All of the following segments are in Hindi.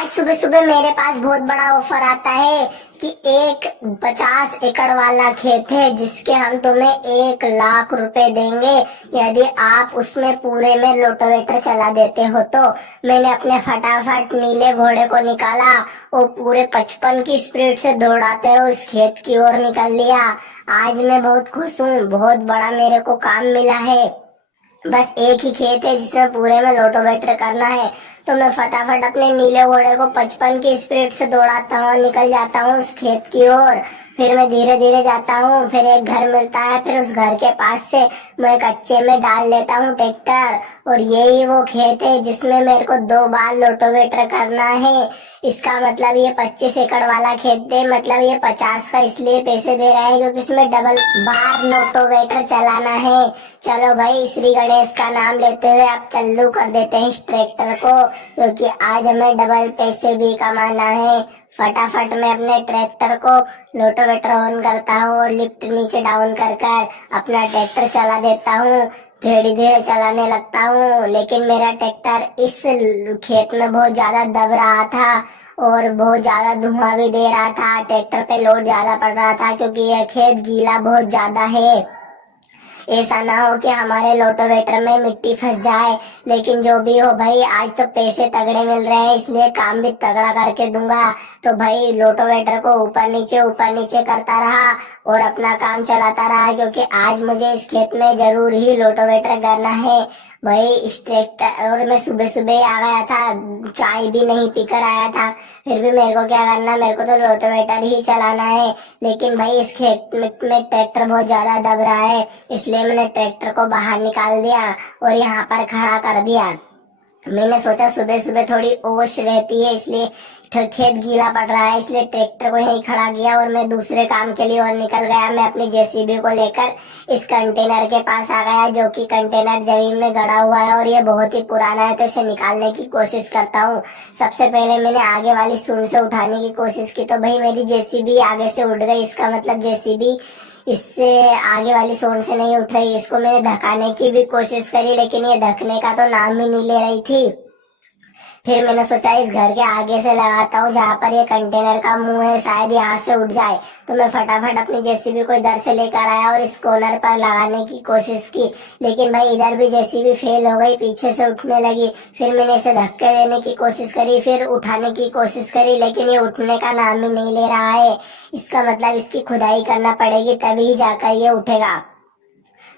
आज सुबह सुबह मेरे पास बहुत बड़ा ऑफर आता है कि एक 50 एकड़ वाला खेत है जिसके हम तुम्हें 1 लाख रुपए देंगे यदि आप उसमें पूरे में रोटावेटर चला देते हो। तो मैंने अपने फटाफट नीले घोड़े को निकाला और पूरे 55 की स्पीड से दौड़ाते हुए उस खेत की ओर निकल लिया। आज मैं बहुत खुश हूँ, बहुत बड़ा मेरे को काम मिला है। बस एक ही खेत है जिसमें पूरे में रोटावेटर करना है। तो मैं फटाफट अपने नीले घोड़े को 55 की स्पीड से दौड़ाता हूँ, निकल जाता हूँ उस खेत की ओर। फिर मैं धीरे धीरे जाता हूँ, फिर एक घर मिलता है, फिर उस घर के पास से मैं कच्चे में डाल लेता हूँ ट्रैक्टर। और यही वो खेत है जिसमें मेरे को 2 बार रोटावेटर करना है। इसका मतलब ये 25 एकड़ वाला खेत है, मतलब ये 50 का इसलिए पैसे दे रहा है क्योंकि इसमें डबल बार रोटावेटर चलाना है। चलो भाई, श्री गणेश का नाम लेते हुए आप चालू कर देते हैं इस ट्रैक्टर को, क्योंकि आज हमें डबल पैसे भी कमाना है। फटाफट मैं अपने ट्रैक्टर को रोटावेटर ऑन करता हूँ और लिफ्ट नीचे डाउन कर कर अपना ट्रैक्टर चला देता हूँ। धीरे धीरे चलाने लगता हूँ, लेकिन मेरा ट्रैक्टर इस खेत में बहुत ज्यादा दब रहा था और बहुत ज्यादा धुआं भी दे रहा था। ट्रैक्टर पे लोड ज्यादा पड़ रहा था क्योंकि यह खेत गीला बहुत ज्यादा है। ऐसा ना हो कि हमारे रोटावेटर में मिट्टी फंस जाए। लेकिन जो भी हो भाई, आज तो पैसे तगड़े मिल रहे हैं इसलिए काम भी तगड़ा करके दूंगा। तो भाई रोटावेटर को ऊपर नीचे करता रहा और अपना काम चलाता रहा, क्योंकि आज मुझे इस खेत में जरूर ही रोटावेटर करना है। भाई इस ट्रैक्टर, और मैं सुबह सुबह आ गया था, चाय भी नहीं पीकर आया था, फिर भी मेरे को क्या करना, मेरे को तो रोटावेटर ही चलाना है। लेकिन भाई इस खेत में ट्रैक्टर बहुत ज्यादा दब रहा है, इसलिए मैंने ट्रैक्टर को बाहर निकाल दिया और यहाँ पर खड़ा कर दिया। मैंने सोचा सुबह सुबह थोड़ी ओश रहती है, इसलिए खेत गीला पड़ रहा है, इसलिए ट्रैक्टर को यहीं खड़ा किया और मैं दूसरे काम के लिए और निकल गया। मैं अपनी जेसीबी को लेकर इस कंटेनर के पास आ गया, जो कि कंटेनर जमीन में गड़ा हुआ है और ये बहुत ही पुराना है, तो इसे निकालने की कोशिश करता हूँ। सबसे पहले मैंने आगे वाली सूंड से उठाने की कोशिश की, तो भाई मेरी जेसीबी आगे से उठ गई। इसका मतलब जेसीबी इससे आगे वाली सूंड से नहीं उठ रही। इसको मैंने धकाने की भी कोशिश करी, लेकिन ये धकने का तो नाम ही नहीं ले रही थी। फिर मैंने सोचा इस घर के आगे से लगाता हूँ जहाँ पर ये कंटेनर का मुंह है, शायद यहाँ से उठ जाए। तो मैं फटाफट अपनी जेसीबी को इधर से लेकर आया और इस कॉर्नर पर लगाने की कोशिश की, लेकिन भाई इधर भी जेसीबी फेल हो गई, पीछे से उठने लगी। फिर मैंने इसे धक्के देने की कोशिश करी, फिर उठाने की कोशिश करी, लेकिन ये उठने का नाम ही नहीं ले रहा है। इसका मतलब इसकी खुदाई करना पड़ेगी, तभी जाकर ये उठेगा।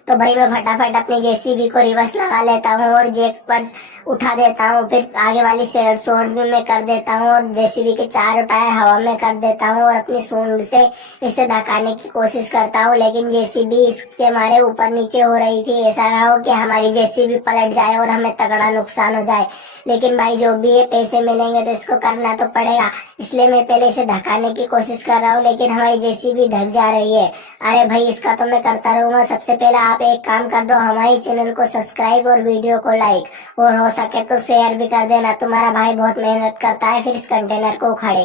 तो भाई मैं फटाफट अपनी जेसीबी को रिवर्स लगा लेता हूँ और जैक पर उठा देता हूँ। फिर आगे वाली सूंड भी मैं कर देता हूँ और जेसीबी के 4 टायर हवा में कर देता हूँ और अपनी सूंड से इसे धकाने की कोशिश करता हूँ, लेकिन जेसीबी इसके मारे ऊपर नीचे हो रही थी। ऐसा ना हो कि हमारी जेसीबी पलट जाए और हमें तगड़ा नुकसान हो जाए। लेकिन भाई जो भी है, पैसे मिलेंगे तो इसको करना तो पड़ेगा, इसलिए मैं पहले इसे धकाने की कोशिश कर रहा हूँ, लेकिन हमारी जेसीबी धक जा रही है। अरे भाई इसका तो मैं करता रहूंगा। सबसे पहले आप एक काम कर दो, हमारे चैनल को सब्सक्राइब और वीडियो को लाइक और हो सके तो शेयर भी कर देना। तुम्हारा भाई बहुत मेहनत करता है, फिर इस कंटेनर को उखाड़ेंगे।